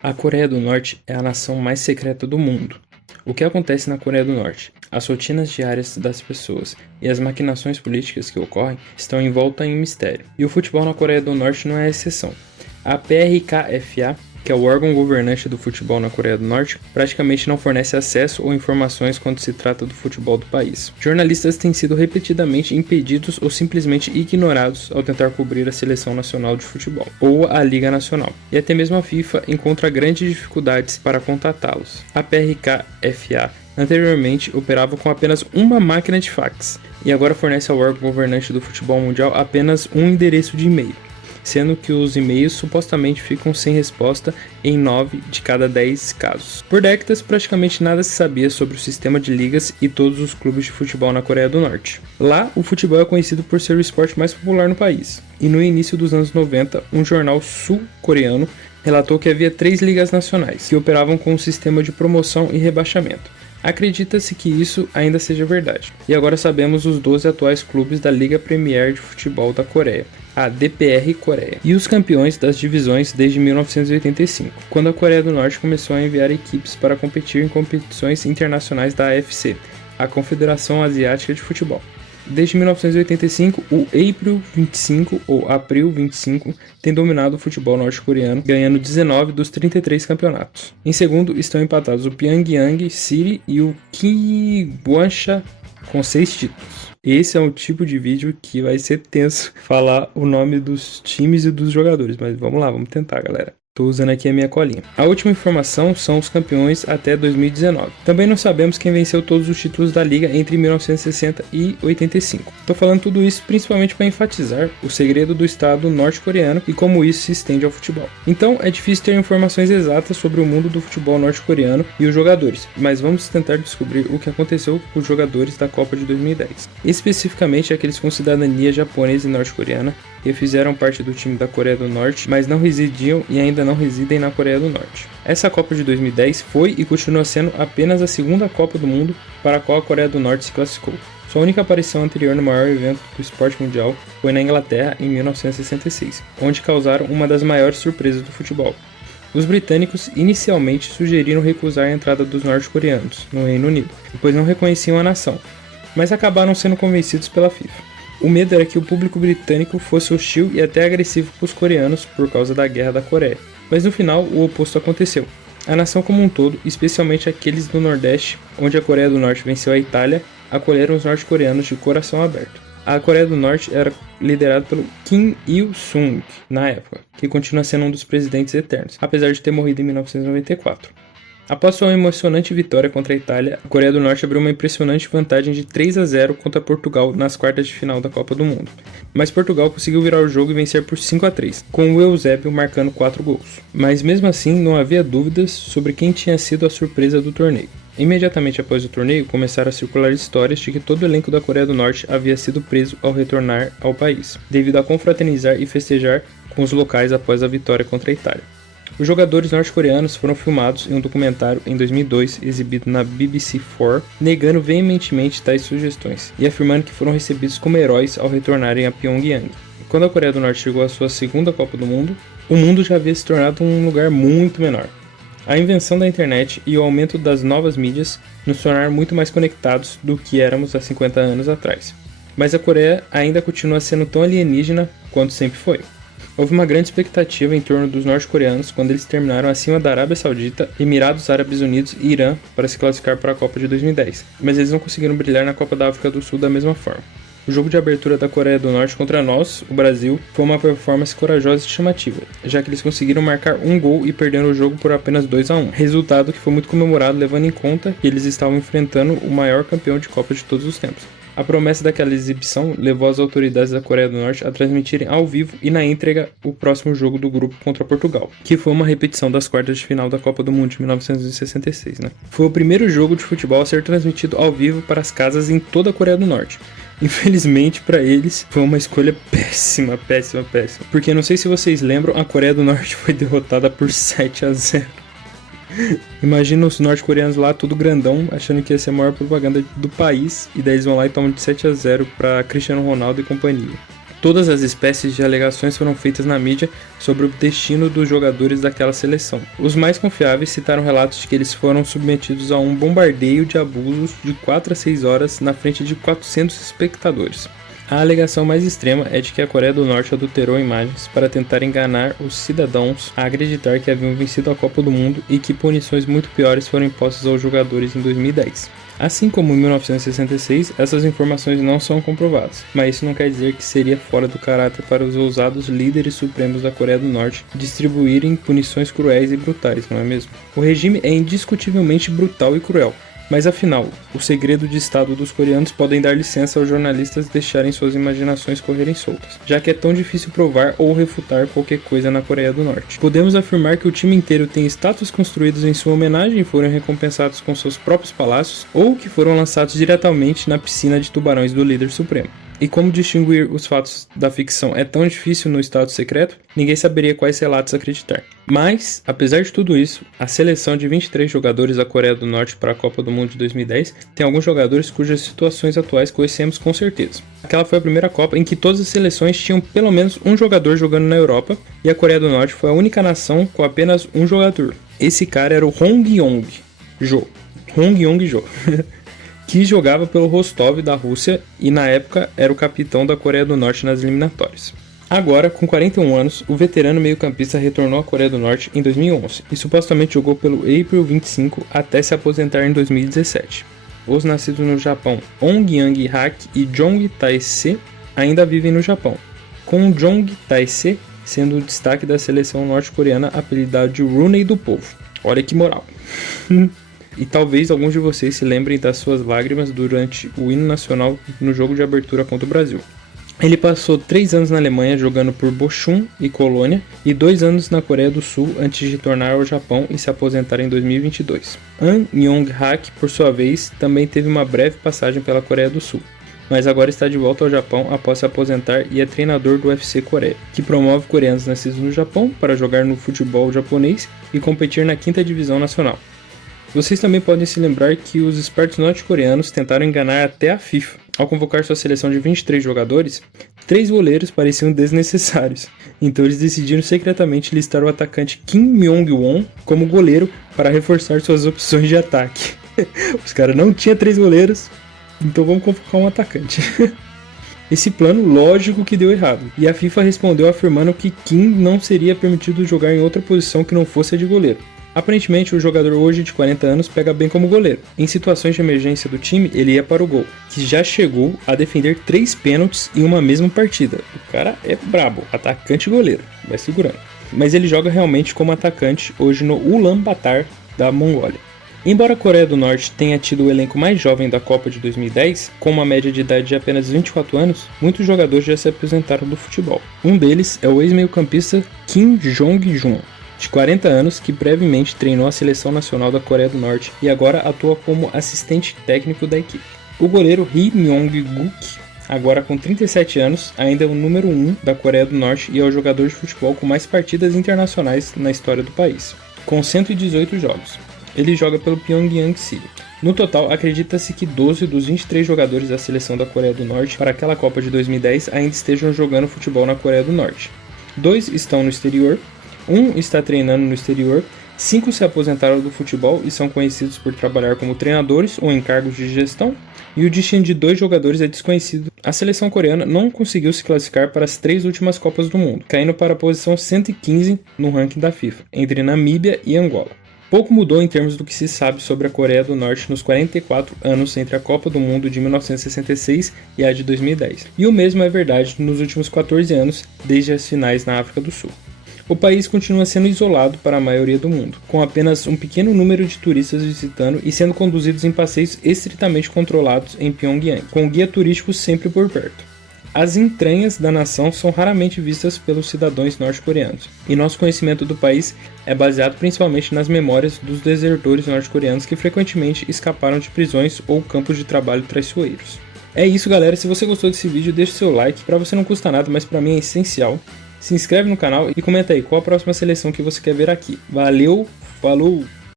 A Coreia do Norte é a nação mais secreta do mundo. O que acontece na Coreia do Norte? As rotinas diárias das pessoas e as maquinações políticas que ocorrem estão envoltas em mistério. E o futebol na Coreia do Norte não é exceção. A PRKFA, que é o órgão governante do futebol na Coreia do Norte, praticamente não fornece acesso ou informações quando se trata do futebol do país. Jornalistas têm sido repetidamente impedidos ou simplesmente ignorados ao tentar cobrir a seleção nacional de futebol, ou a Liga Nacional, e até mesmo a FIFA encontra grandes dificuldades para contatá-los. A PRKFA anteriormente operava com apenas uma máquina de fax, e agora fornece ao órgão governante do futebol mundial apenas um endereço de e-mail, sendo que os e-mails supostamente ficam sem resposta em 9 de cada 10 casos. Por décadas, praticamente nada se sabia sobre o sistema de ligas e todos os clubes de futebol na Coreia do Norte. Lá, o futebol é conhecido por ser o esporte mais popular no país, e no início dos anos 90, um jornal sul-coreano relatou que havia 3 ligas nacionais, que operavam com um sistema de promoção e rebaixamento. Acredita-se que isso ainda seja verdade. E agora sabemos os 12 atuais clubes da Liga Premier de Futebol da Coreia, a DPR Coreia, e os campeões das divisões desde 1985, quando a Coreia do Norte começou a enviar equipes para competir em competições internacionais da AFC, a Confederação Asiática de Futebol. Desde 1985, o April 25 ou Abril 25 tem dominado o futebol norte-coreano, ganhando 19 dos 33 campeonatos. Em segundo estão empatados o Pyongyang City e o Kigwanja com 6 títulos. Esse é um tipo de vídeo que vai ser tenso falar o nome dos times e dos jogadores, mas vamos lá, vamos tentar, galera. Tô usando aqui a minha colinha. A última informação são os campeões até 2019. Também não sabemos quem venceu todos os títulos da liga entre 1960 e 85. Tô falando tudo isso principalmente para enfatizar o segredo do estado norte-coreano e como isso se estende ao futebol. Então é difícil ter informações exatas sobre o mundo do futebol norte-coreano e os jogadores, mas vamos tentar descobrir o que aconteceu com os jogadores da Copa de 2010. Especificamente aqueles com cidadania japonesa e norte-coreana, que fizeram parte do time da Coreia do Norte, mas não residiam e ainda não residem na Coreia do Norte. Essa Copa de 2010 foi e continua sendo apenas a segunda Copa do Mundo para a qual a Coreia do Norte se classificou. Sua única aparição anterior no maior evento do esporte mundial foi na Inglaterra em 1966, onde causaram uma das maiores surpresas do futebol. Os britânicos inicialmente sugeriram recusar a entrada dos norte-coreanos no Reino Unido, pois não reconheciam a nação, mas acabaram sendo convencidos pela FIFA. O medo era que o público britânico fosse hostil e até agressivo com os coreanos por causa da Guerra da Coreia, mas no final o oposto aconteceu. A nação como um todo, especialmente aqueles do Nordeste, onde a Coreia do Norte venceu a Itália, acolheram os norte-coreanos de coração aberto. A Coreia do Norte era liderada pelo Kim Il-sung na época, que continua sendo um dos presidentes eternos, apesar de ter morrido em 1994. Após sua emocionante vitória contra a Itália, a Coreia do Norte abriu uma impressionante vantagem de 3-0 contra Portugal nas quartas de final da Copa do Mundo. Mas Portugal conseguiu virar o jogo e vencer por 5-3, com o Eusébio marcando 4 gols. Mas mesmo assim, não havia dúvidas sobre quem tinha sido a surpresa do torneio. Imediatamente após o torneio, começaram a circular histórias de que todo o elenco da Coreia do Norte havia sido preso ao retornar ao país, devido a confraternizar e festejar com os locais após a vitória contra a Itália. Os jogadores norte-coreanos foram filmados em um documentário em 2002 exibido na BBC4, negando veementemente tais sugestões e afirmando que foram recebidos como heróis ao retornarem a Pyongyang. Quando a Coreia do Norte chegou à sua segunda Copa do Mundo, o mundo já havia se tornado um lugar muito menor. A invenção da internet e o aumento das novas mídias nos tornaram muito mais conectados do que éramos há 50 anos atrás. Mas a Coreia ainda continua sendo tão alienígena quanto sempre foi. Houve uma grande expectativa em torno dos norte-coreanos quando eles terminaram acima da Arábia Saudita, Emirados Árabes Unidos e Irã para se classificar para a Copa de 2010, mas eles não conseguiram brilhar na Copa da África do Sul da mesma forma. O jogo de abertura da Coreia do Norte contra nós, o Brasil, foi uma performance corajosa e chamativa, já que eles conseguiram marcar um gol e perderam o jogo por apenas 2-1, resultado que foi muito comemorado levando em conta que eles estavam enfrentando o maior campeão de Copa de todos os tempos. A promessa daquela exibição levou as autoridades da Coreia do Norte a transmitirem ao vivo e na íntegra o próximo jogo do grupo contra Portugal, que foi uma repetição das quartas de final da Copa do Mundo de 1966, Foi o primeiro jogo de futebol a ser transmitido ao vivo para as casas em toda a Coreia do Norte. Infelizmente para eles foi uma escolha péssima, porque não sei se vocês lembram, a Coreia do Norte foi derrotada por 7-0. Imagina os norte-coreanos lá, tudo grandão, achando que ia ser a maior propaganda do país, e daí eles vão lá e tomam de 7-0 pra Cristiano Ronaldo e companhia. Todas as espécies de alegações foram feitas na mídia sobre o destino dos jogadores daquela seleção. Os mais confiáveis citaram relatos de que eles foram submetidos a um bombardeio de abusos de 4 a 6 horas na frente de 400 espectadores. A alegação mais extrema é de que a Coreia do Norte adulterou imagens para tentar enganar os cidadãos a acreditar que haviam vencido a Copa do Mundo e que punições muito piores foram impostas aos jogadores em 2010. Assim como em 1966, essas informações não são comprovadas, mas isso não quer dizer que seria fora do caráter para os ousados líderes supremos da Coreia do Norte distribuírem punições cruéis e brutais, não é mesmo? O regime é indiscutivelmente brutal e cruel, mas afinal, o segredo de estado dos coreanos podem dar licença aos jornalistas deixarem suas imaginações correrem soltas, já que é tão difícil provar ou refutar qualquer coisa na Coreia do Norte. Podemos afirmar que o time inteiro tem estátuas construídos em sua homenagem e foram recompensados com seus próprios palácios, ou que foram lançados diretamente na piscina de tubarões do líder supremo. E como distinguir os fatos da ficção é tão difícil no estado secreto, ninguém saberia quais relatos acreditar. Mas, apesar de tudo isso, a seleção de 23 jogadores da Coreia do Norte para a Copa do Mundo de 2010 tem alguns jogadores cujas situações atuais conhecemos com certeza. Aquela foi a primeira Copa em que todas as seleções tinham pelo menos um jogador jogando na Europa, e a Coreia do Norte foi a única nação com apenas um jogador. Esse cara era o Hong Yong-jo. Que jogava pelo Rostov da Rússia e na época era o capitão da Coreia do Norte nas eliminatórias. Agora, com 41 anos, o veterano meio-campista retornou à Coreia do Norte em 2011 e supostamente jogou pelo April 25 até se aposentar em 2017. Os nascidos no Japão, Ong Yang-hak e Jong Tae-se, ainda vivem no Japão, com Jong Tae-se sendo o destaque da seleção norte-coreana apelidado de Rooney do povo. Olha que moral! E talvez alguns de vocês se lembrem das suas lágrimas durante o hino nacional no jogo de abertura contra o Brasil. Ele passou 3 anos na Alemanha jogando por Bochum e Colônia e 2 anos na Coreia do Sul antes de retornar ao Japão e se aposentar em 2022. An Yong-hak, por sua vez, também teve uma breve passagem pela Coreia do Sul, mas agora está de volta ao Japão após se aposentar e é treinador do UFC Coreia, que promove coreanos nascidos no Japão para jogar no futebol japonês e competir na 5ª divisão nacional. Vocês também podem se lembrar que os espertos norte-coreanos tentaram enganar até a FIFA. Ao convocar sua seleção de 23 jogadores, 3 goleiros pareciam desnecessários. Então eles decidiram secretamente listar o atacante Kim Myong-won como goleiro para reforçar suas opções de ataque. Os caras não tinham 3 goleiros, então vamos convocar um atacante. Esse plano, lógico que deu errado, e a FIFA respondeu afirmando que Kim não seria permitido jogar em outra posição que não fosse a de goleiro. Aparentemente, o jogador hoje de 40 anos pega bem como goleiro. Em situações de emergência do time, ele ia para o gol, que já chegou a defender 3 pênaltis em uma mesma partida. O cara é brabo, atacante e goleiro, vai segurando. Mas ele joga realmente como atacante hoje no Ulaanbaatar da Mongólia. Embora a Coreia do Norte tenha tido o elenco mais jovem da Copa de 2010, com uma média de idade de apenas 24 anos, muitos jogadores já se aposentaram do futebol. Um deles é o ex-meio-campista Kim Jong-jun, de 40 anos, que brevemente treinou a seleção nacional da Coreia do Norte e agora atua como assistente técnico da equipe. O goleiro Ri Myong-guk, agora com 37 anos, ainda é o número 1 da Coreia do Norte e é o jogador de futebol com mais partidas internacionais na história do país, com 118 jogos. Ele joga pelo Pyongyang City. No total, acredita-se que 12 dos 23 jogadores da seleção da Coreia do Norte para aquela Copa de 2010 ainda estejam jogando futebol na Coreia do Norte. 2 estão no exterior, 1 está treinando no exterior, 5 se aposentaram do futebol e são conhecidos por trabalhar como treinadores ou em cargos de gestão, e o destino de 2 jogadores é desconhecido. A seleção coreana não conseguiu se classificar para as 3 últimas Copas do Mundo, caindo para a posição 115 no ranking da FIFA, entre Namíbia e Angola. Pouco mudou em termos do que se sabe sobre a Coreia do Norte nos 44 anos entre a Copa do Mundo de 1966 e a de 2010, e o mesmo é verdade nos últimos 14 anos, desde as finais na África do Sul. O país continua sendo isolado para a maioria do mundo, com apenas um pequeno número de turistas visitando e sendo conduzidos em passeios estritamente controlados em Pyongyang, com o guia turístico sempre por perto. As entranhas da nação são raramente vistas pelos cidadãos norte-coreanos, e nosso conhecimento do país é baseado principalmente nas memórias dos desertores norte-coreanos que frequentemente escaparam de prisões ou campos de trabalho traiçoeiros. É isso, galera. Se você gostou desse vídeo, deixa seu like. Para você não custa nada, mas para mim é essencial. Se inscreve no canal e comenta aí qual a próxima seleção que você quer ver aqui. Valeu, falou!